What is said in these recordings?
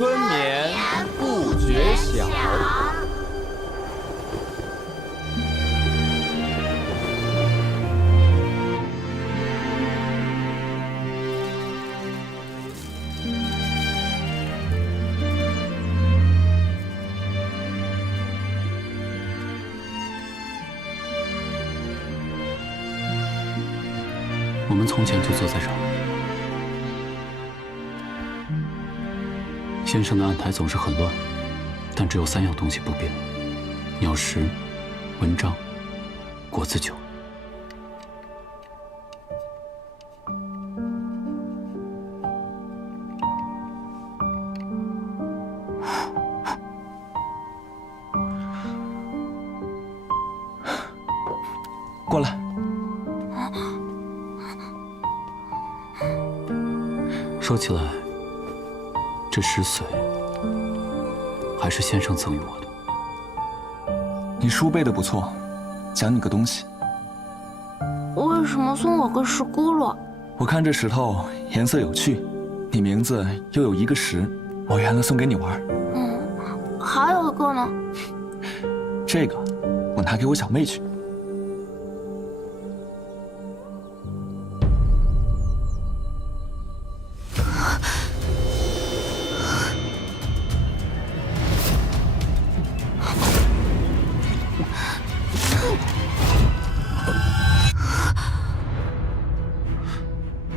春眠不觉晓。我们从前就坐在这儿。先生的案台总是很乱，但只有3样东西不变：鸟食、文章、果子酒。过来。说起来，这石髓还是先生赠予我的。你书背得不错，讲你个东西。为什么送我个石轱辘？我看这石头颜色有趣，你名字又有一个石，我圆了送给你玩。还有一个呢？这个我拿给我小妹去。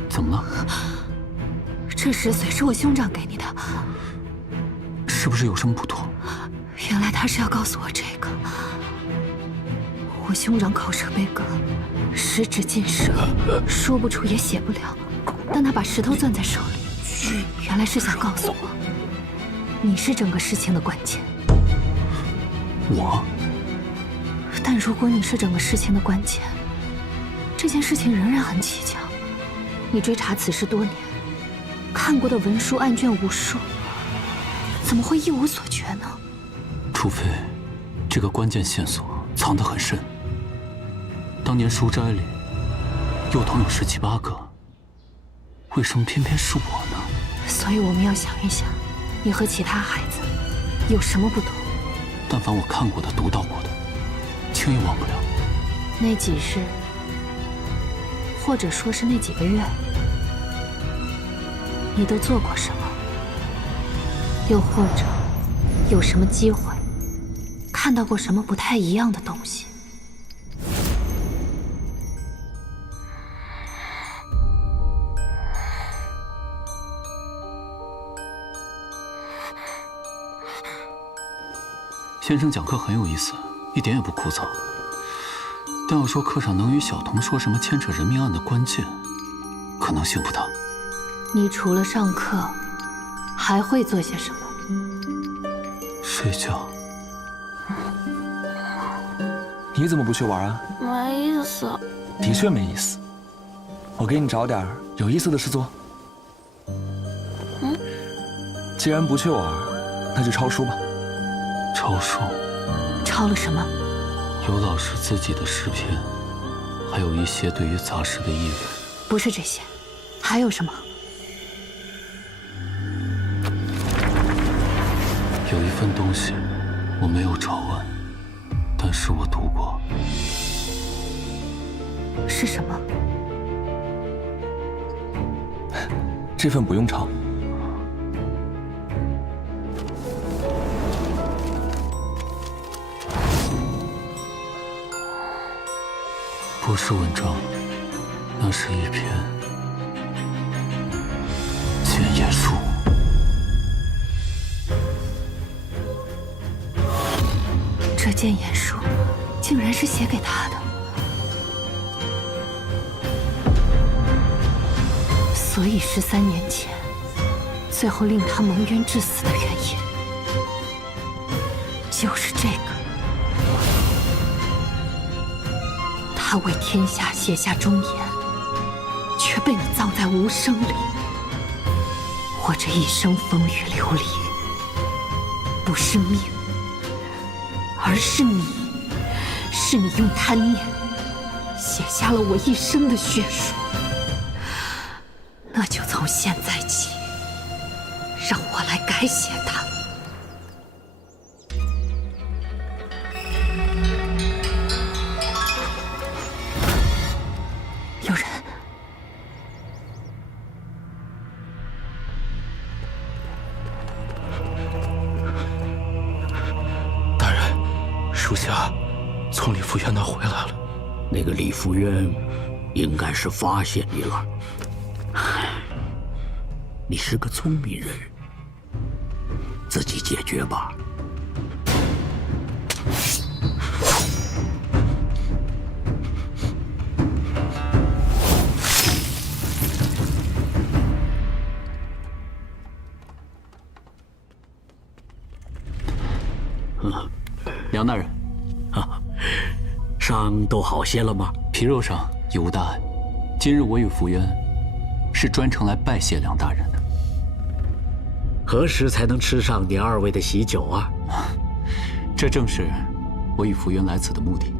怎么了？这石髓是我兄长给你的，是不是有什么不妥？原来他是要告诉我这个。我兄长口舌悲歌，十指尽折，说不出也写不了，但他把石头攥在手里，原来是想告诉我，你是整个事情的关键。我？但如果你是整个事情的关键，这件事情仍然很蹊跷。你追查此事多年，看过的文书案卷无数，怎么会一无所觉呢？除非这个关键线索藏得很深。当年书斋里幼童有17、18个，为什么偏偏是我呢？所以我们要想一想，你和其他孩子有什么不同？但凡我看过的、读到过的，轻易忘不了。那几日，或者说是那几个月，你都做过什么？又或者有什么机会看到过什么不太一样的东西？先生讲课很有意思，一点也不枯燥。但要说课上能与小童说什么牵扯人命案的关键，可能性不大。你除了上课，还会做些什么？睡觉。你怎么不去玩啊？没意思。的确没意思。我给你找点有意思的事做。既然不去玩，那就抄书吧。抄书？抄了什么？有老师自己的诗篇，还有一些对于杂事的议论。不是这些，还有什么？有一份东西我没有抄完，但是我读过。是什么？这份不用抄。不是文章，那是一篇谏言书。这谏言书竟然是写给他的，所以13年前，最后令他蒙冤致死的原因，就是这个。他为天下写下忠言，却被你葬在无声里。我这一生风雨流离，不是命，而是你，是你用贪念写下了我一生的血书。那就从现在起，让我来改写它。有人！大人，属下从李福渊那回来了。那个李福渊应该是发现你了。你是个聪明人，自己解决吧。梁大人，伤都好些了吗？皮肉上已无大碍。今日我与福渊是专程来拜谢梁大人的。何时才能吃上你二位的喜酒啊？这正是我与福渊来此的目的。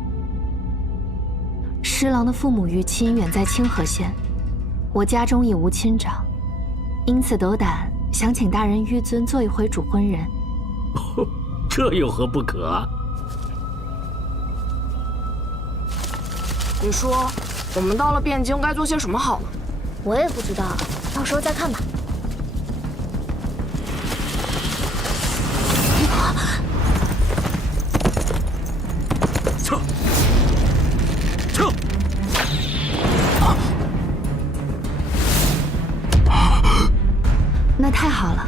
施琅的父母与亲远在清河县，我家中已无亲长，因此斗胆想请大人纡尊做一回主婚人。这有何不可啊？你说，我们到了汴京该做些什么好呢？我也不知道，到时候再看吧。撤！撤！那太好了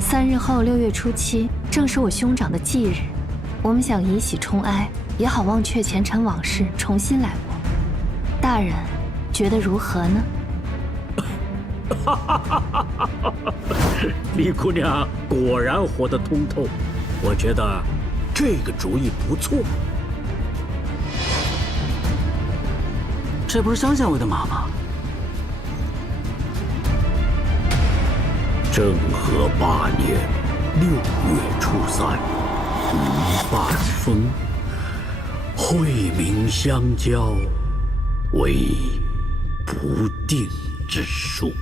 ，3日后6月初7，正是我兄长的忌日，我们想以喜冲哀，也好忘却前尘往事，重新来过。大人觉得如何呢？李姑娘果然活得通透，我觉得这个主意不错。这不是乡县尉的马吗？政和8年6月初3，云半风，晦明相交，为不定之数。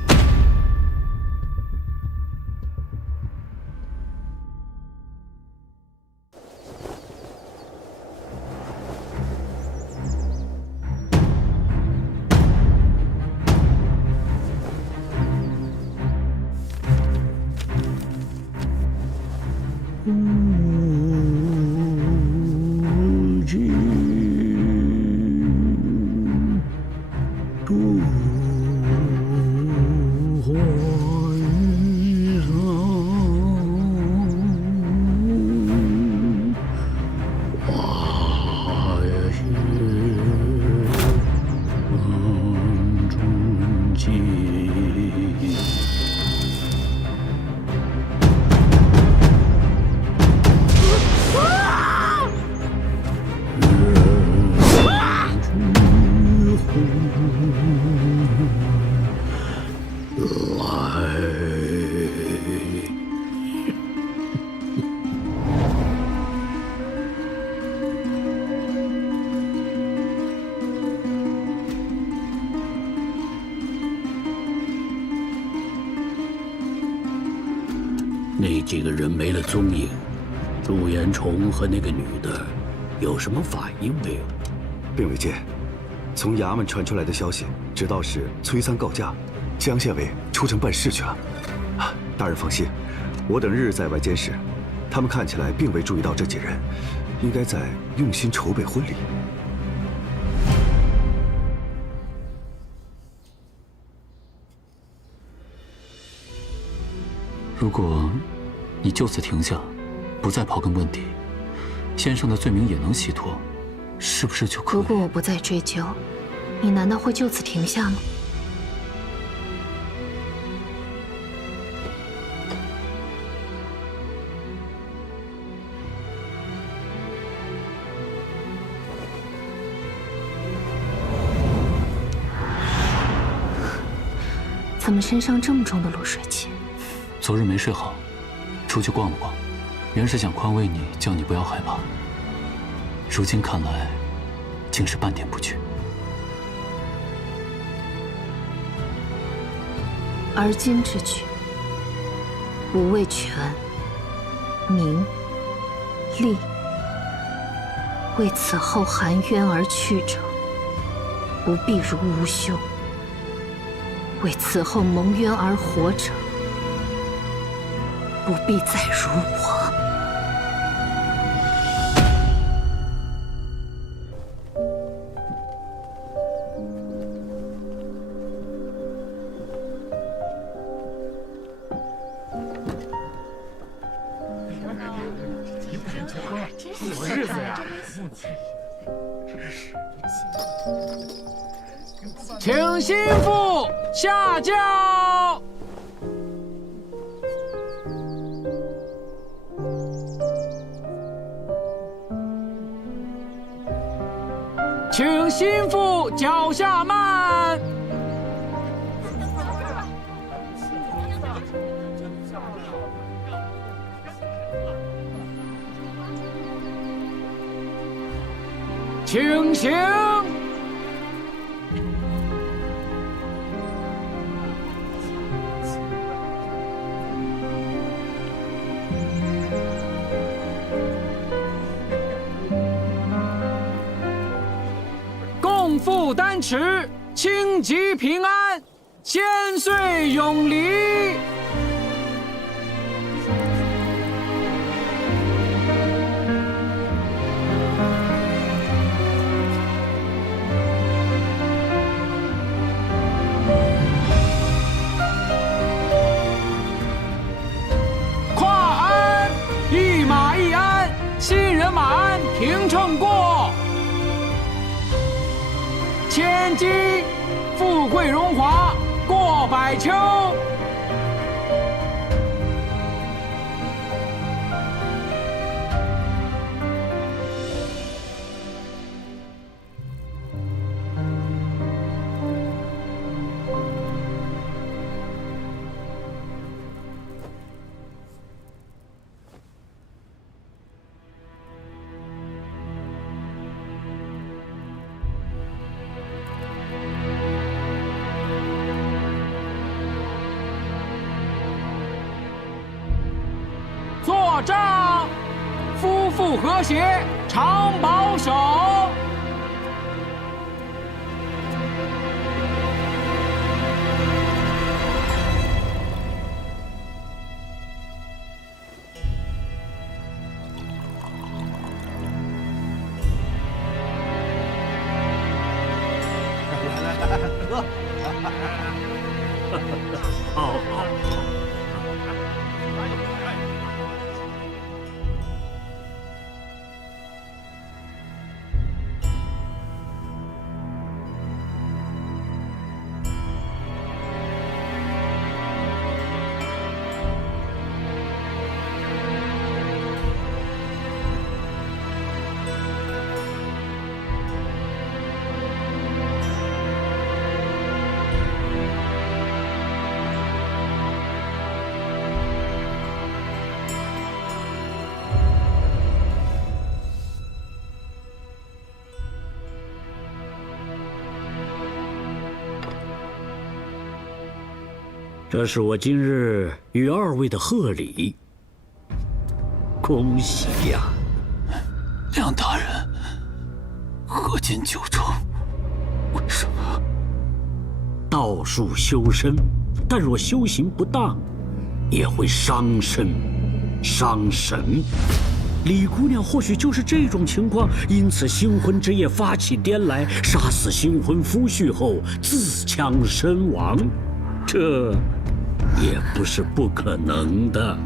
那几个人没了踪影，陆延崇和那个女的有什么反应没有？并未见。从衙门传出来的消息，知道是崔三告假，江县尉出城办事去了。大人放心，我等日日在外监视，他们看起来并未注意到这几人，应该在用心筹备婚礼。如果你就此停下，不再刨根问底，先生的罪名也能洗脱，是不是就可以？如果我不再追究，你难道会就此停下吗？怎么身上这么重的露水气？昨日没睡好，出去逛了逛，原是想宽慰你，叫你不要害怕。如今看来，竟是半点不去。而今之举，不为权、名、利，为此后含冤而去者，不必如吴兄；为此后蒙冤而活者，不必再如我。请心腹下轿。请心腹脚下慢。请行。共赴丹池，清吉平安，千岁永离。新人马鞍平秤过，千金富贵荣华过百秋。坐帐，夫妇和谐，常保守。喝。好好。这是我今日与二位的贺礼，恭喜呀！梁大人，何进九州？为什么？道术修身，但若修行不当，也会伤身、伤神。李姑娘或许就是这种情况，因此新婚之夜发起颠来，杀死新婚夫婿后自枪身亡。这也不是不可能的。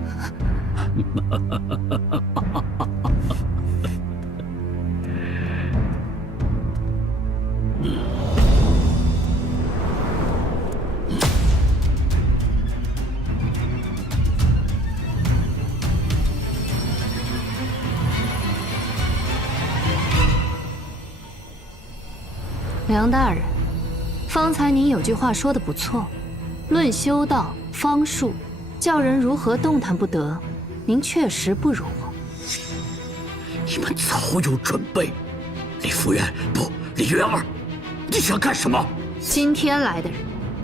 梁大人，方才您有句话说得不错，论修道、方术，叫人如何动弹不得，您确实不如我。你们早有准备，李夫人不，李元儿，你想干什么？今天来的人，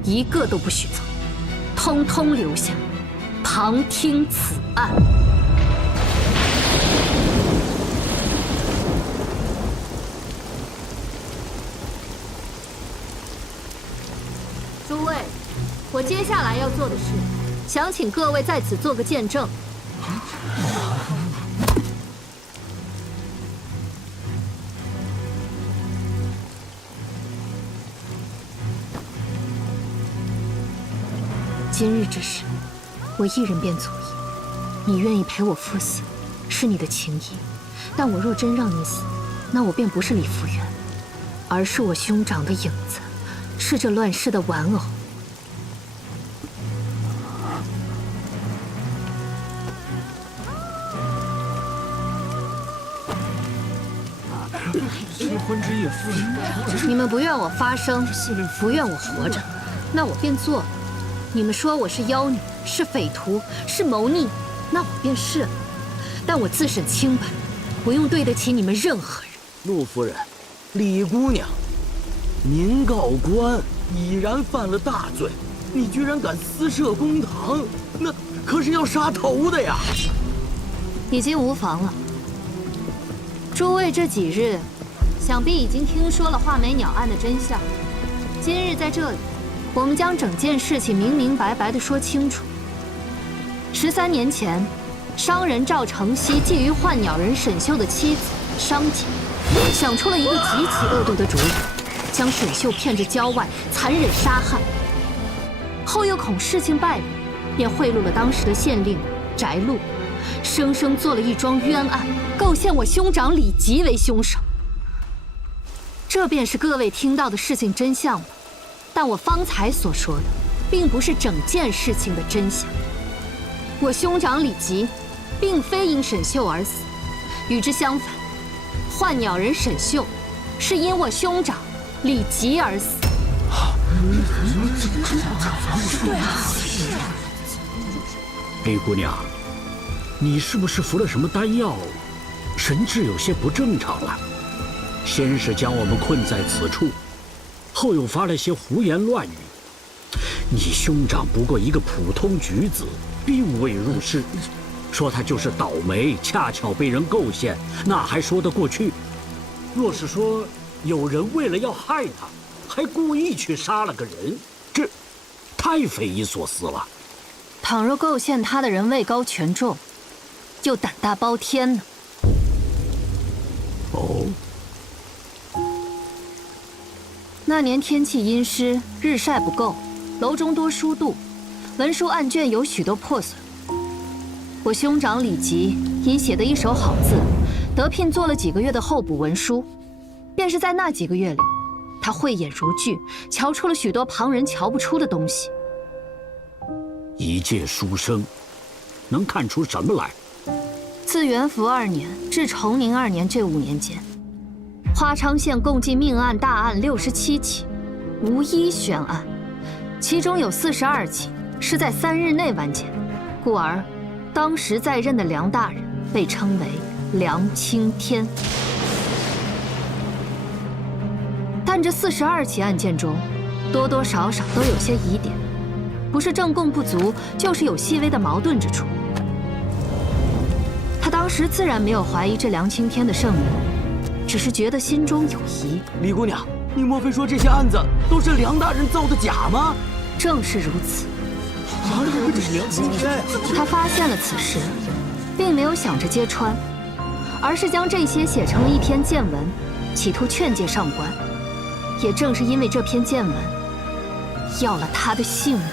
一个都不许走，通通留下。旁听此案。诸位，我接下来要做的事，想请各位在此做个见证。今日之事，我一人便足矣。你愿意陪我赴死，是你的情谊；但我若真让你死，那我便不是李福元，而是我兄长的影子，是这乱世的玩偶。你们不愿我发声，不愿我活着，那我便做了。你们说我是妖女，是匪徒，是谋逆，那我便是了。但我自审清白，不用对得起你们任何人。陆夫人，李姑娘，您告官已然犯了大罪，你居然敢私设公堂，那可是要杀头的呀！已经无妨了。诸位这几日，想必已经听说了画眉鸟案的真相。今日在这里，我们将整件事情明明白白地说清楚。13年前，商人赵承熙觊觎幻鸟人沈秀的妻子商姐，想出了一个极其恶毒的主意，将沈秀骗至郊外，残忍杀害。后又恐事情败露，便贿赂了当时的县令翟禄，生生做了一桩冤案，构陷我兄长李吉为凶手。这便是各位听到的事情真相吧？但我方才所说的，并不是整件事情的真相。我兄长李吉，并非因沈秀而死，与之相反，幻鸟人沈秀，是因我兄长李吉而死。李姑娘，你是不是服了什么丹药，神志有些不正常了？先是将我们困在此处，后又发了些胡言乱语。你兄长不过一个普通举子，并未入仕，说他就是倒霉，恰巧被人构陷，那还说得过去。若是说有人为了要害他，还故意去杀了个人，这太匪夷所思了。倘若构陷他的人位高权重，又胆大包天呢？哦。那年天气阴湿，日晒不够，楼中多疏度，文书案卷有许多破损。我兄长李吉因写得一手好字，得聘做了几个月的候补文书。便是在那几个月里，他慧眼如炬，瞧出了许多旁人瞧不出的东西。一介书生，能看出什么来？自元符2年至崇宁2年这5年间，花昌县共计命案大案67起，无一悬案，其中有42起是在3日内完结，故而当时在任的梁大人被称为梁青天。但这42起案件中，多多少少都有些疑点，不是证供不足，就是有细微的矛盾之处。他当时自然没有怀疑这梁青天的圣人，只是觉得心中有疑。李姑娘，你莫非说这些案子都是梁大人造的假吗？正是如此。他发现了此事，并没有想着揭穿，而是将这些写成了一篇见闻，企图劝诫上官。也正是因为这篇见闻，要了他的性命，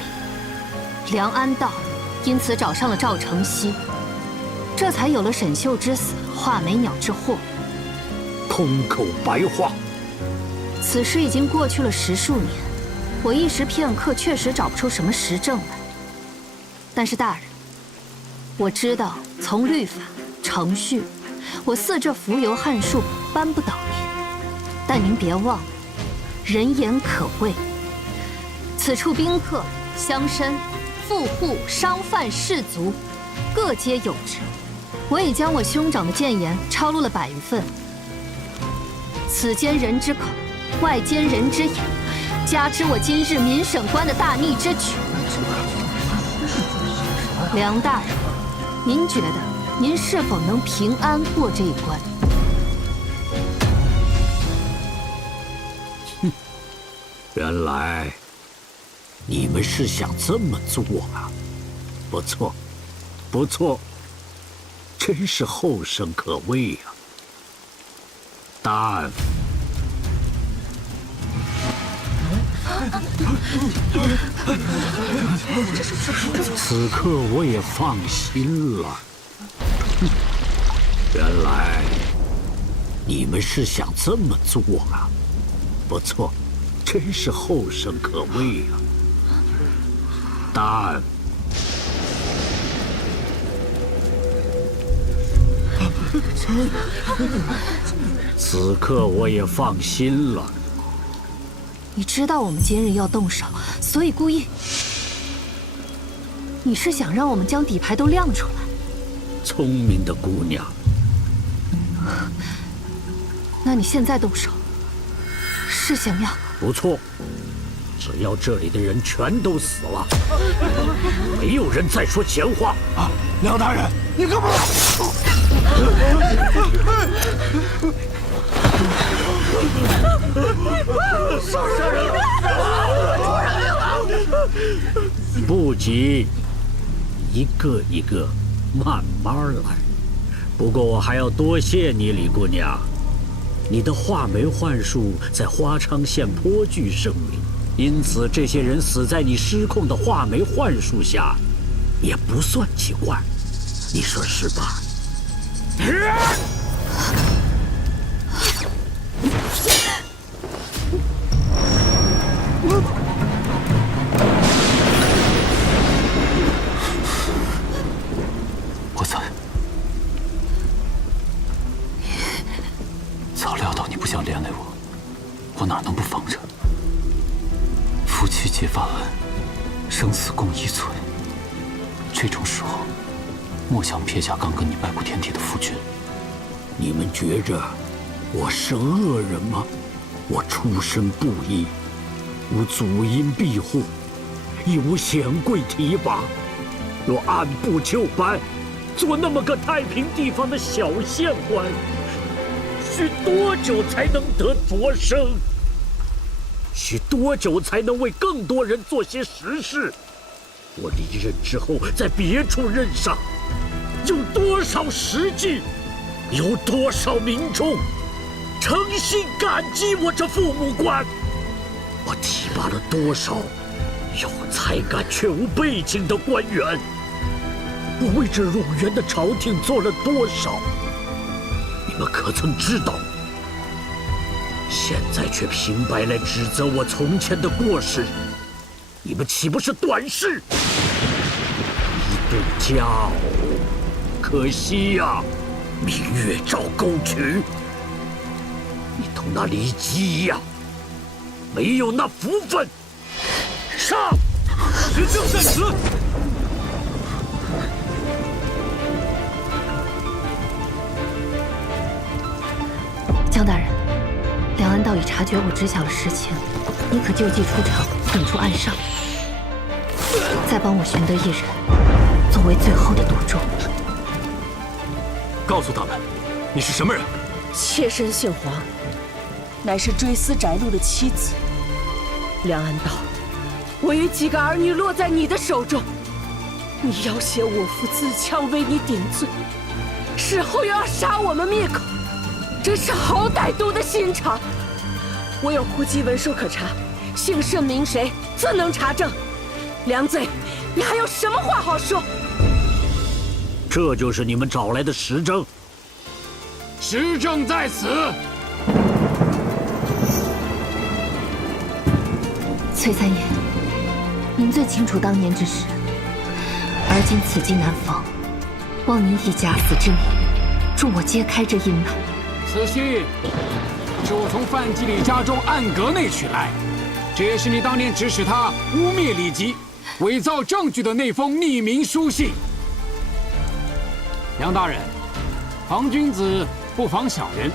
梁安道因此找上了赵承熙，这才有了沈秀之死、画眉鸟之祸。空口白话。此事已经过去了10数年，我一时片刻确实找不出什么实证来。但是大人，我知道从律法、程序，我似这浮游汉术扳不倒您。但您别忘了，人言可畏。此处宾客、乡绅、富户、商贩、士族，各皆有之。我已将我兄长的谏言抄录了100余份。此间人之口，外间人之眼，加之我今日民审官的大逆之举，梁大人，您觉得您是否能平安过这一关？原来你们是想这么做啊！不错，不错，真是后生可畏呀！但此刻我也放心了。原来你们是想这么做啊！不错。真是后生可畏啊！但此刻我也放心了。你知道我们今日要动手，所以故意。你是想让我们将底牌都亮出来？聪明的姑娘。那你现在动手，是想要？不错，只要这里的人全都死了，没有人再说闲话啊！梁大人，你干嘛？杀人了！不急，一个一个慢慢来。不过我还要多谢你，李姑娘。你的画眉幻术在花昌县颇具盛名，因此这些人死在你失控的画眉幻术下，也不算奇怪。你说是吧？我在。早料到你不想连累我哪能不防着？夫妻结发恩，生死共依存。这种时候，莫想撇下刚跟你拜过天地的夫君。你们觉着我是恶人吗？我出身布衣，无祖荫庇护，亦无显贵提拔。若按部就班，做那么个太平地方的小县官，需多久才能得擢升？需多久才能为更多人做些实事？我离任之后，在别处任上，有多少实际，有多少民众诚心感激我这父母官？我提拔了多少有才干却无背景的官员？我为这冗员的朝廷做了多少？你们可曾知道？现在却平白来指责我从前的过失，你们岂不是短视？一顿佳偶，可惜呀，明月照沟渠。你同那李基一样，没有那福分。上！执政在此。江大人，梁安道已察觉我知晓了实情，你可就计出城，稳住岸上，再帮我寻得一人，作为最后的赌注。告诉他们，你是什么人？妾身姓黄，乃是追思宅路的妻子。梁安道，我与几个儿女落在你的手中，你要挟我父自强为你顶罪，事后又要杀我们灭口，真是好歹毒的心肠！我有户籍文书可查，姓甚名谁自能查证。梁贼，你还有什么话好说？这就是你们找来的实证。实证在此。崔三爷，您最清楚当年之事，而今此际难逢，望您以假死之名，助我揭开这阴霾。此信是我从范季礼家中暗格内取来，这也是你当年指使他污蔑李吉、伪造证据的那封匿名书信。梁大人，庞君子不妨小人，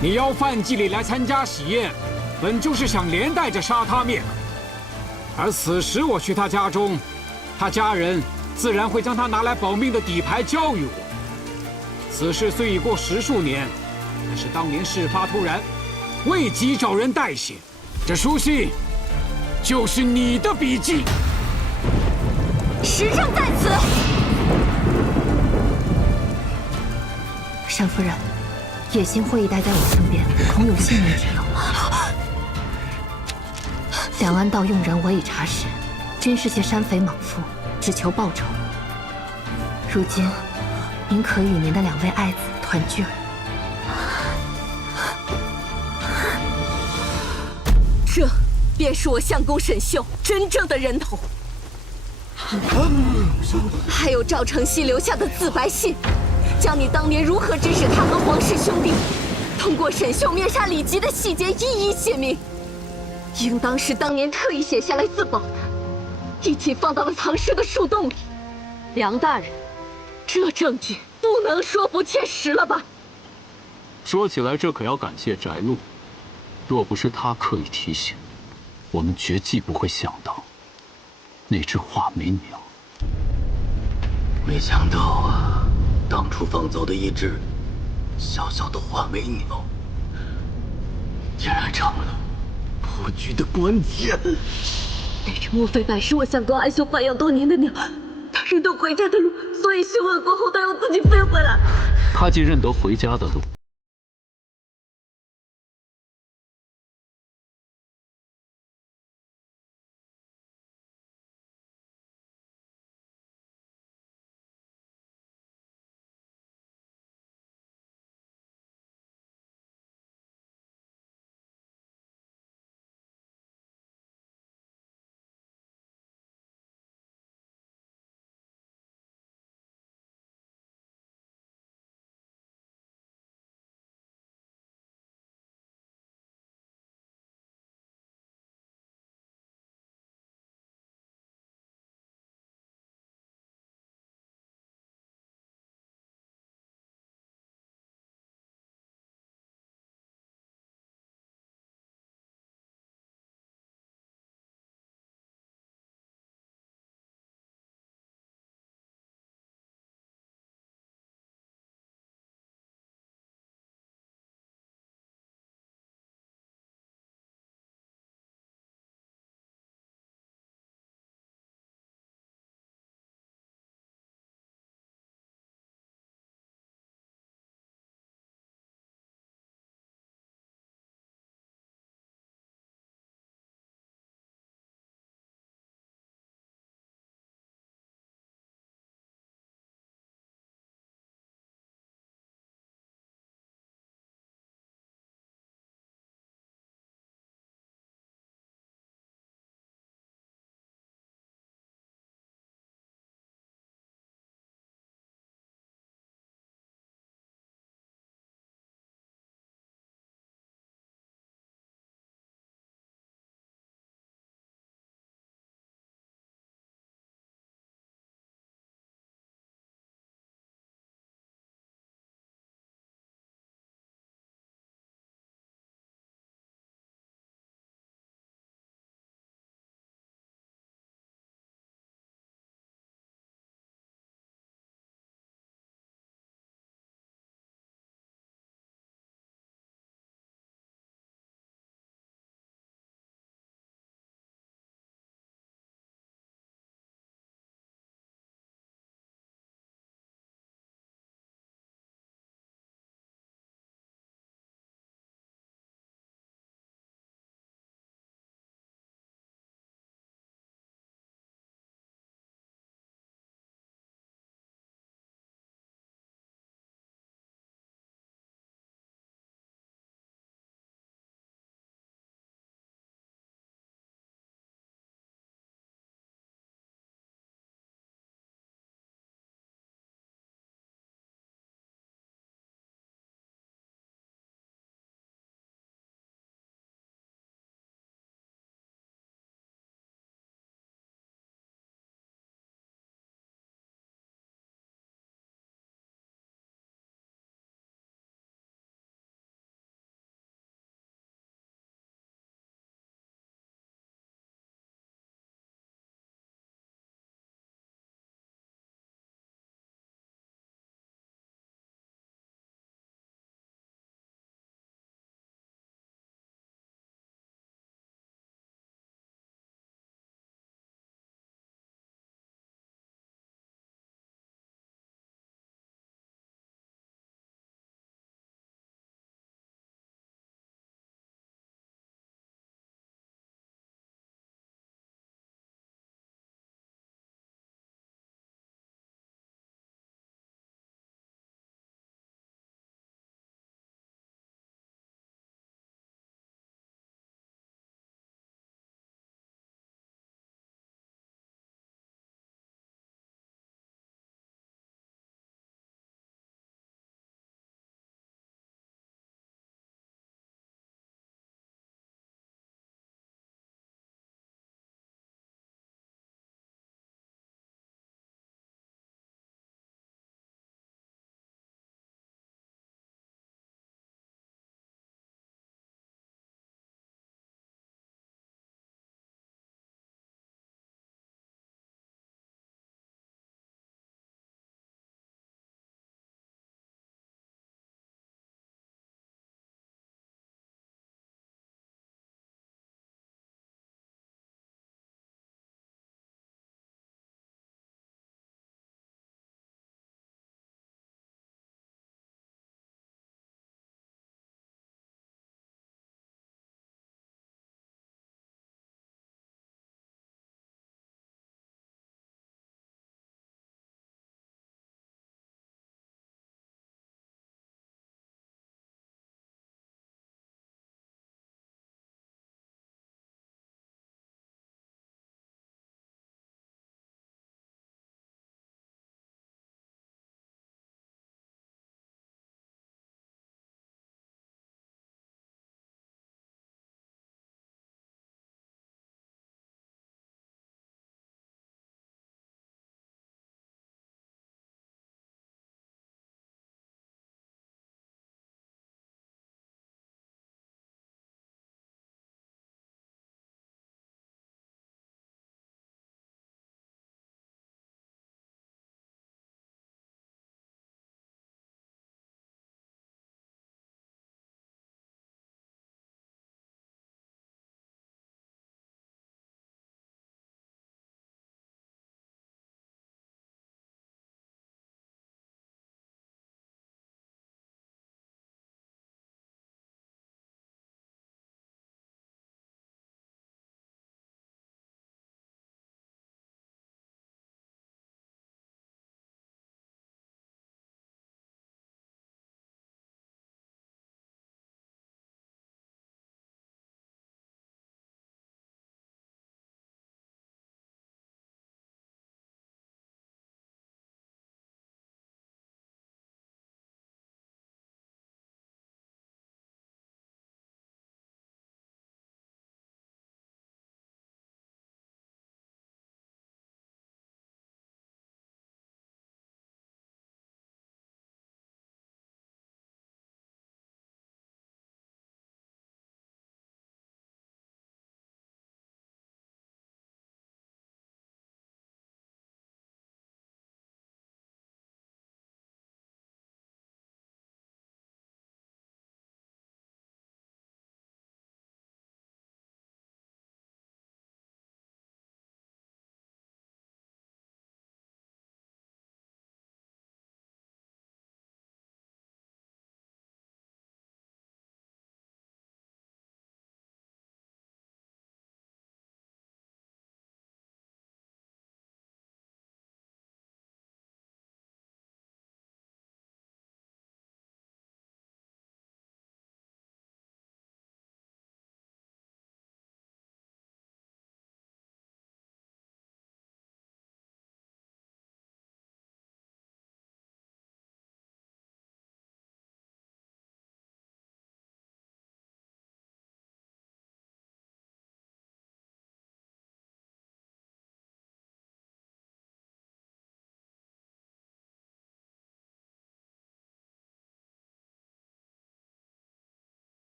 你邀范季礼来参加喜宴，本就是想连带着杀他灭口。而此时我去他家中，他家人自然会将他拿来保命的底牌交予我。此事虽已过10数年，但是当年事发突然，未及找人代写。这书信就是你的笔记。时政在此。沈夫人，野心会议待在我身边，恐有性命之忧。两岸盗用人我已查实，均是些山匪莽夫，只求报仇。如今，您可与您的2位爱子团聚了。这便是我相公沈绣真正的人头。还有赵承熙留下的自白信，将你当年如何指使他和皇室兄弟通过沈绣灭杀李吉的细节一一写明，应当是当年特意写下来自保的，一起放到了藏尸的树洞里。梁大人，这证据不能说不切实了吧？说起来，这可要感谢翟路，若不是他刻意提醒，我们绝技不会想到那只画眉鸟。没想到啊，当初放走的一只小小的画眉鸟，竟然成了破局的关键。那只莫非乃是我相公爱秀豢养多年的鸟？它认得回家的路，所以修完过后，它要自己飞回来。他既认得回家的路，